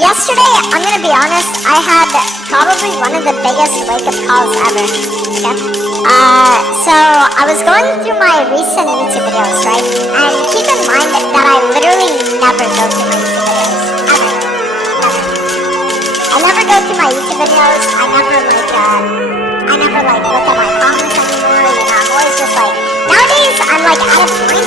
Yesterday, I'm gonna be honest, I had probably one of the biggest wake-up calls ever. Okay? So I was going through my recent YouTube videos, right? And keep in mind that I literally never go through my YouTube videos. Ever. Never. I never go through my YouTube videos. I never look at my comments anymore. You know, I'm always just like, nowadays I'm like at a point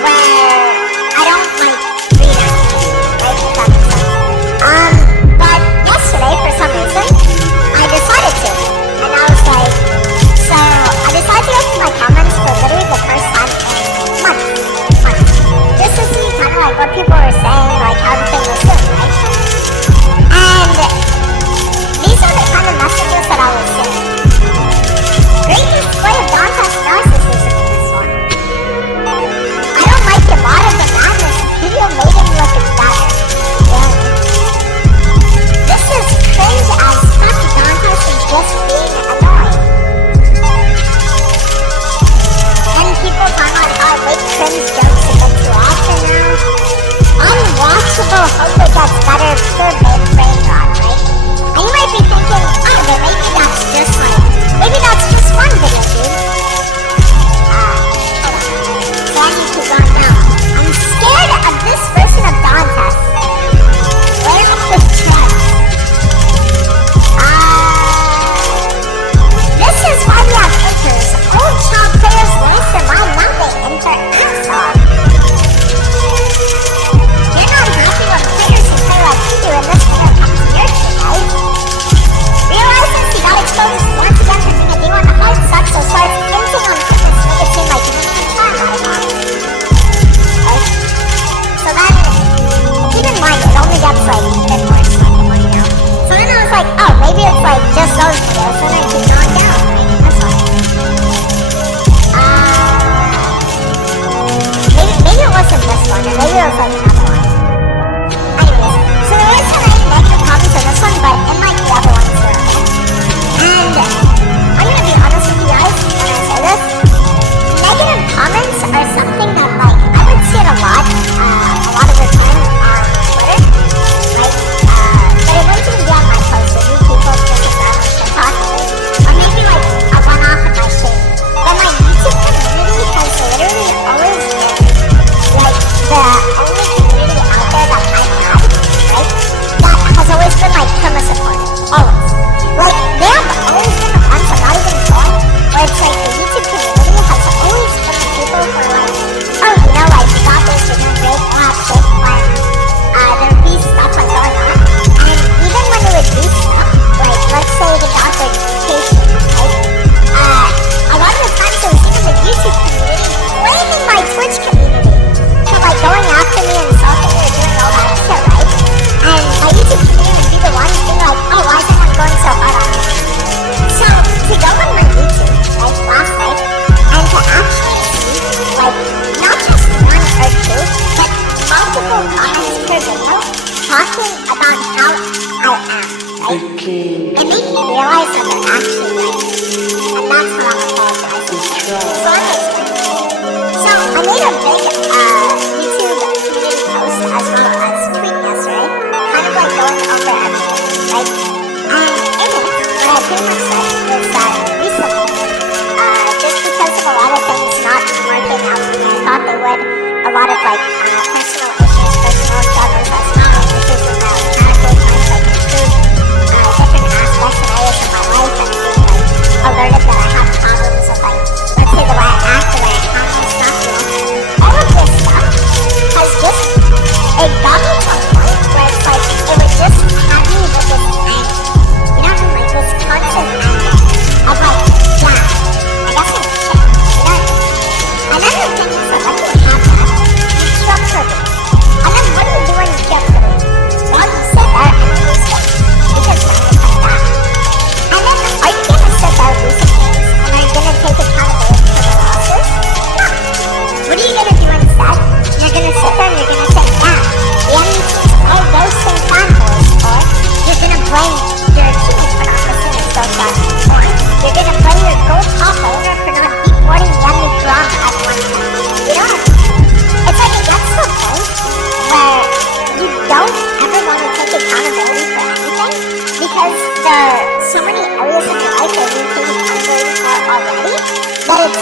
where I don't like read anything, right? If that makes sense. But yesterday, for some reason, I decided to. And I was like, so I decided to go through my comments for literally the first time in months. Just to see kind of like what people were saying, like how everything was doing, right? And these are the kind of messages that I was seeing. Great display of dantes narcissism in this one. I don't like your lot of the madness. Video made him look better. Yeah. This is cringe as fuck. Dantes is just being annoying. And people talking about how I make cringe jokes a bit too often now. Unwatchable, hope it gets better, pure brain rot, right? And you might be thinking, oh, but maybe that's just like, maybe that's just one video, dude. Hold on. So I need to run now. I'm scared of this version of Dantes. Where off this chest. This is why we have inters. Old child players learn to mind nothing and for ass off. You're not happy when players who play like you do and this video comes to your team, right? Realizing he got exposed once again for being a D1 the hard sucks, so starts hinting on fitness to make it seem like you didn't even try hard enough. Right? So then, keep in mind, it only gets like a bit worse like the more you know. So then I was like, oh, maybe it's like just those videos, and then keep going down, like in this one. Maybe it wasn't this one, or maybe it was like another one. Anyways, so there is some negative comments in this one, but in like the other ones are okay. And I'm gonna be honest with you guys when I say this. Negative comments are something that like I would see it a lot of the time on Twitter, right? But it wouldn't even be on my post. It'd be people just around on TikTok, or maybe like a one-off in my stream. But my YouTube community has literally always been like the only community out there that I've had, right? That has always been like perma-supportive, always. Like they have always been the ones, I'm not even going, where it's like the YouTube community has always been the people who are like, oh, you know, like you got this, you're doing great, all that shit, when there would be stuff like going on. And even when it would be stuff, like let's say the documentation, right? A lot of the times it was even the YouTube community blaming my Twitch community for like going after me and insulting me or doing all that shit, right? And my YouTube community would be the ones being like, oh, why is everyone going so hard on me? So to go on my YouTube, right, last night, and to actually see, like, not just one or two, but multiple comments per video talking about how I am, right? It made me realize that they're actually right. And that's what I'm apologizing for. So I'm explaining. So I made a big YouTube community post as well as tweet yesterday, kind of like going over everything, right? And in it, what I pretty much said was that recently, just because of a lot of things not working out the way I thought they would, a lot of like personal issues, personal struggles, as well as issues with my mechanical trying to like improve different aspects and areas of my life and being like alerted that I have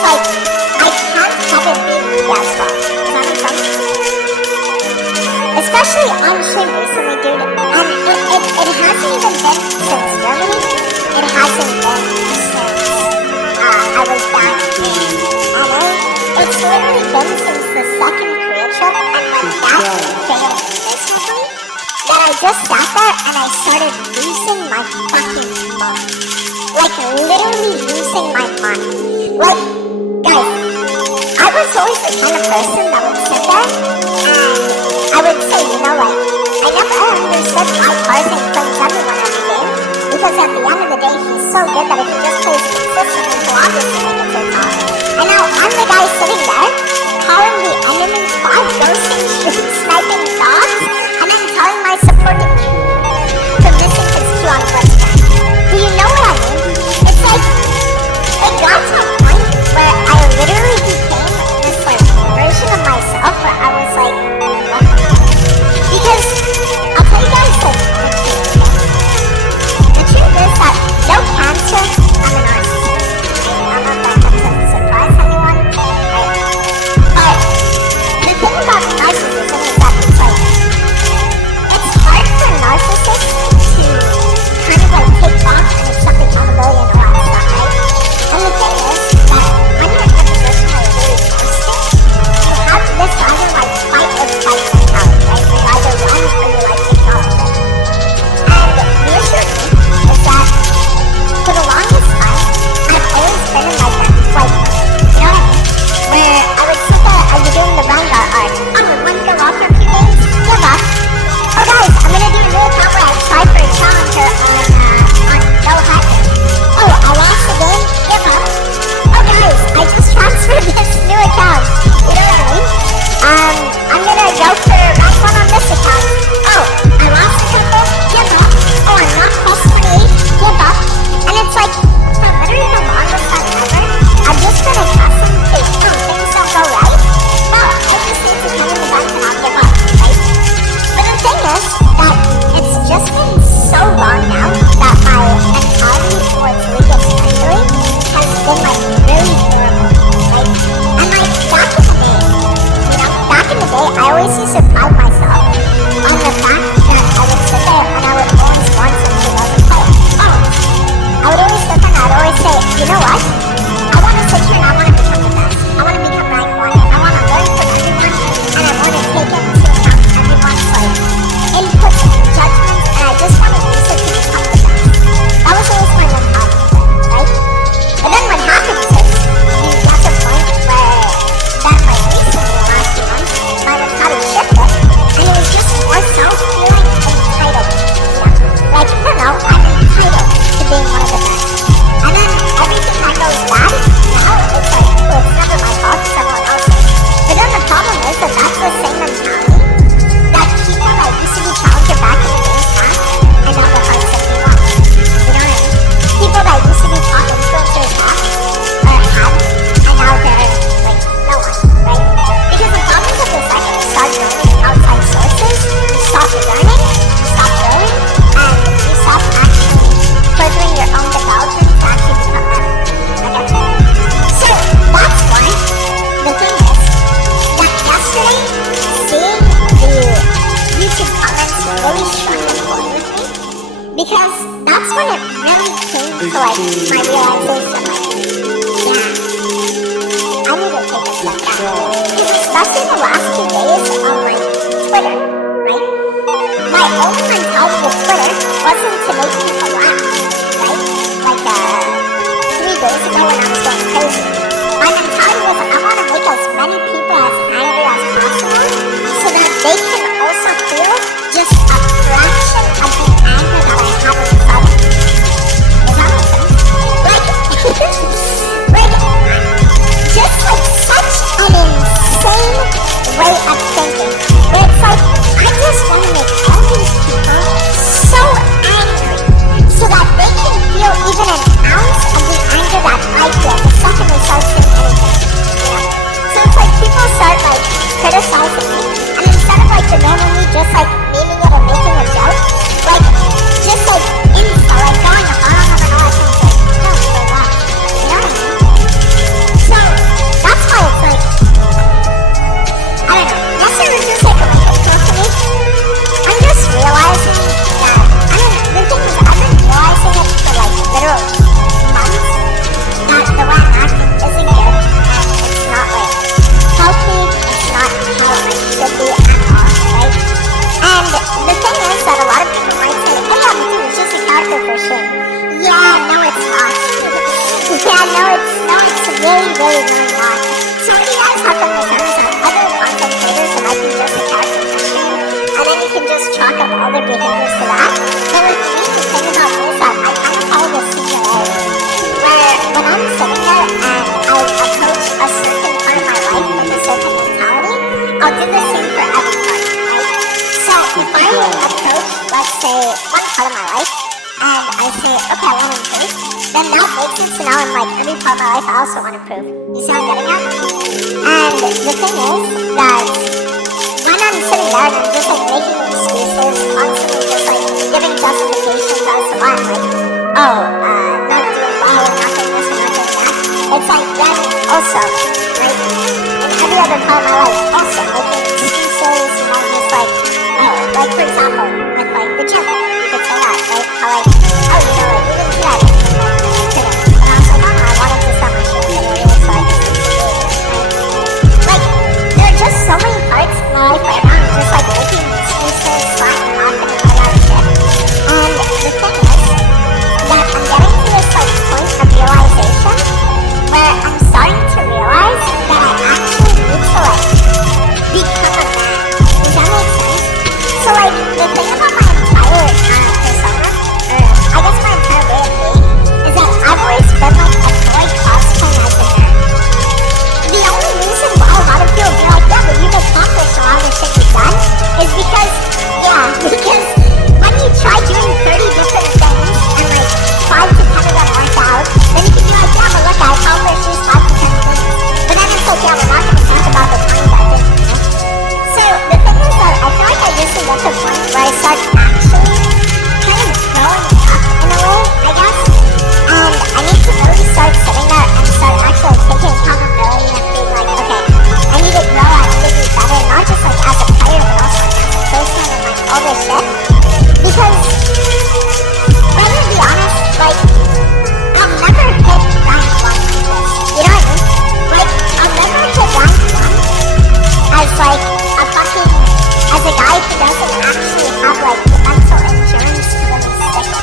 it's like, I can't have it be you as well. Does that make sense? Especially on stream recently, dude, and it hasn't even been since Germany. It hasn't been since I was back in LA. It's literally been since the second Korea trip, and when that failed miserably, that I just sat there and I started losing my fucking mind. Like, literally losing my mind. Like, guys, I was always the kind of person that would sit there and I would say, you know, like, I never understood why Tarzan plays everyone every game, because at the end of the day, he's so good that if he just plays consistently, he'll obviously make it to the top. And now I'm the guy sitting there, calling the enemy 5 ghosting, street sniping dogs, and then telling my support to missing his Q on first time. Do you know what I mean? It's like, it got to a point where I literally became this like version of myself where I was like, what the fuck? Because I'll tell you guys like the truth is that no cancer, I'm a narcissist. I don't know if that comes as a surprise to anyone, right? But the thing about narcissism is that it's like, it's hard for narcissists to kind of like take off and accept accountability and all that stuff, right? And the thing is that when you're in a position where you're really ghosting, you have this either like fight or flight mentality, right? You either run or you like acknowledge it. And the issue with me is that for the longest time, I've always been in like that flight mode. You know what I mean? Where I would sit there and be doing the Vanguard arc. Oh, we want to go off for a few days? Give up. Oh guys, I'm gonna do a new account where I try for a challenger on No Hacker. Oh, I lost the game? Give up. Oh guys, I just transferred this new account. You know what I mean? I'm gonna go for rank 1 on this account. Oh, I lost the temple? Give up. Oh, I'm not plus 28? Give up. And it's like, for literally the longest time ever, I'm just gonna trust them to, oh, things don't go right? Well, I just need to come in the back and I'll give up, right? But the thing is that it's just been so long now that my mentality towards League especially has been like really durable, right? And like back in the day, you know, back in the day, I always used to pride myself on the fact that I would sit there and I would always want something that doesn't play. Oh, I would always sit there and I'd always say, you know what? I want to sit here and I want to become the best. I want to become rank 1 and I want to learn from everyone and I want to take into account everyone's like inputs and judgments and I just want to use it to become the best. That was always my mentality, right? But then what happens is you get to a point where that like recently the last few months my mentality shifted and it was just more so feeling entitled, you know? Like, I don't know, I'm entitled to being one of the best. And then everything that goes bad, now it's like, oh, it's never my fault, it's someone else's. But then the problem is that that's the same mentality that people that used to be challenger back in the days have, and now they're hard 71. You know what I mean? People that used to be top influencers have, and now they're like, no one, right? Because the problem is that the second you start learning outside sources, you stop learning, you stop growing, and you stop actually furthering your own development to actually become better. Okay? So that's why the thing is that yesterday, seeing the YouTube comments really struck a chord with me, because that's when it really came to like my realization, like, yeah, I need to take a step back. Because especially the last 2 days on like Twitter, right? My only mentality with Twitter wasn't to make people laugh, right? Like 3 days ago when I was going crazy, my mentality was I want to make as many people as angry as possible so that they can also feel just a fraction of the anger that I have inside of me. Does that make sense? Like, like, just like such an insane way of thinking, where it's like, I just want to make all these people so angry so that chalk up all their behaviors to that. But like for me, the thing about me is that I kind of follow this singularity, where when I'm sitting there and I approach a certain part of my life with a certain mentality, I'll do the same for every part, right? So if I approach, let's say, one part of my life, and I say, okay, I want to improve, then that makes it so now in like every part of my life I also want to improve. You see what I'm getting at? And the thing is that when I'm sitting there and I'm just like making excuses, constantly just like giving justifications as to why I'm like, oh, not doing well, we're not doing this, we're not doing that. It's like then also, right, in every other part of my life, also making excuses, you know, just like, oh, like for example, with like the gym, you could say that, right? How like, oh, you know, like you didn't do that today. And I was like, oh no, I wanted to stop my shit today, so I just need to do it, right? Like, there are just so many parts in my life right now, I'm just like making excuses, slacking off, and all that shit. And the thing is that I'm getting to this like point of realization where I'm starting to realize that I actually need to like become a man. Does that make sense? So like the thing about my entire persona, or I guess my entire way of being, is that I've always been like a boy cosplaying as a nerd. The only reason why a lot of people be like, yeah, but you've accomplished a lot of the shit you've done, is because, yeah, because when you try doing 30 different things and like 5 to 10 of them work out, then you can be like, yeah, but look, I accomplished these 5 to 10 things. But then it's like, yeah, we're not going to talk about the 20 that didn't, you know? So the thing is that I feel like I just get to a point where I start actually kind of growing up in a way, I guess. And I need to really start sitting there and start actually taking accountability and being like, okay, I need to grow, I need to be better, not just like as a player, but also like as a person and like all this shit. Because, when to be honest, like, I'll never hit rank 1 like this. You know what I mean? Like, I'll never hit rank 1 as like a fucking, as a guy who doesn't actually have like the mental endurance to really stick with it.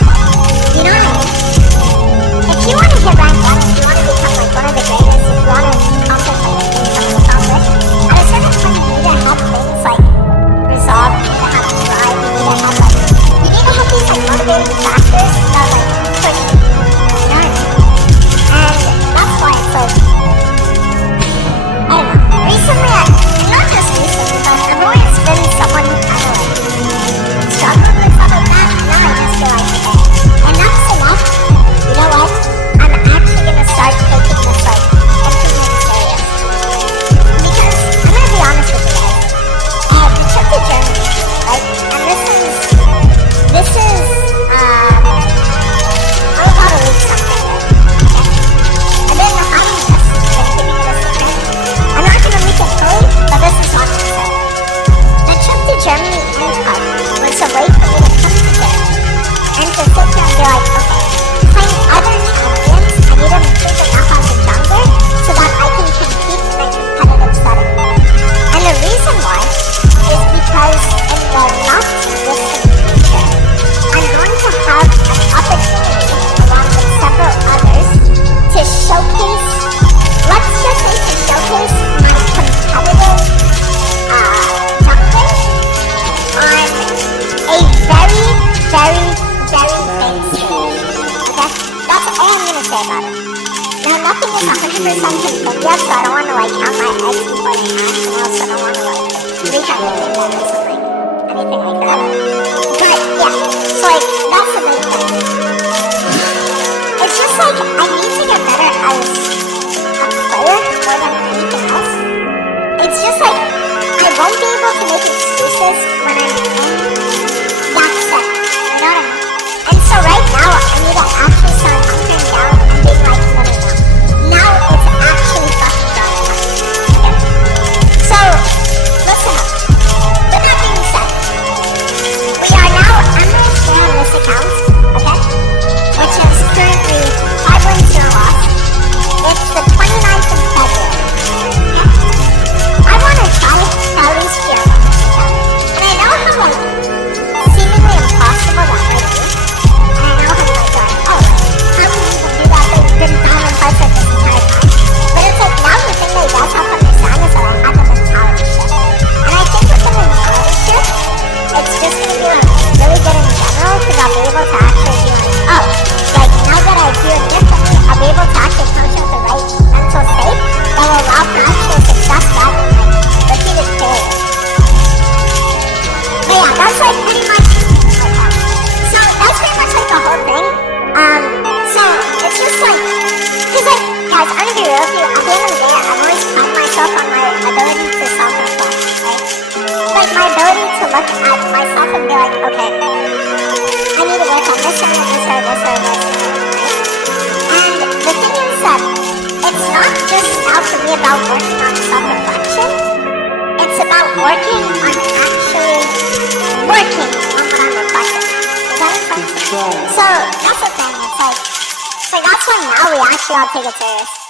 You know what I mean? If you want to hit rank 1, if you want to become like one of the greatest, if you want to accomplish like the things you want to accomplish, at a certain point you need to have things like resolve, you need to have drive, you need to have like, you need to have these like motivating factors that like push you. You know what I mean? And that's why it's like, I don't know, recently, not just recently, but I've always been someone who kind of like struggled with stuff like that, and now I just feel like, okay, enough's enough. You know what? I'm actually gonna start taking this like opinion serious. Because I'm gonna be honest with you guys. The trip to Germany, right? And this is I'm about to leak something here. Okay? I've been hiding this, been keeping it a secret. I'm not gonna leak it fully, but this is what I'm gonna say. The trip to Germany in part was a way for me to come to Germany and to sit there and be like, okay, playing other champions, I need to improve enough as a jungler so that I can compete in a competitive setting. And the reason why is because in the not too distant future, I'm going to have an opportunity along with several others to showcase, let's just say to showcase my competitive jungling on a very, very, very big stage. Okay? That's all I'm gonna say about it. Now, nothing is 100% confirmed yet, so I don't want to like count my eggs before they hatch, and also I don't want to like reach out anything that isn't like anything like that. But yeah, so like that's the big thing. It's just like I need to get better as a player more than anything else. It's just like I won't be able to make excuses when I'm in that set. You know what I mean? And so right now I need to actually start hunkering down and being like, no. Now it's actually fucking done. Okay? So listen up. With that being said, So it's just like, cause like, guys, I'm gonna be real with you. At the end of the day, I've always prided myself on my ability to self-reflect, right? Like my ability to look at myself and be like, okay, I need to work on this and this or this or this, right? And the thing is that it's not just now for me about working on self-reflection. It's about working on actually working on what I'm reflecting. Does that make sense? So that's the thing. It's like that's why now we actually all take it serious.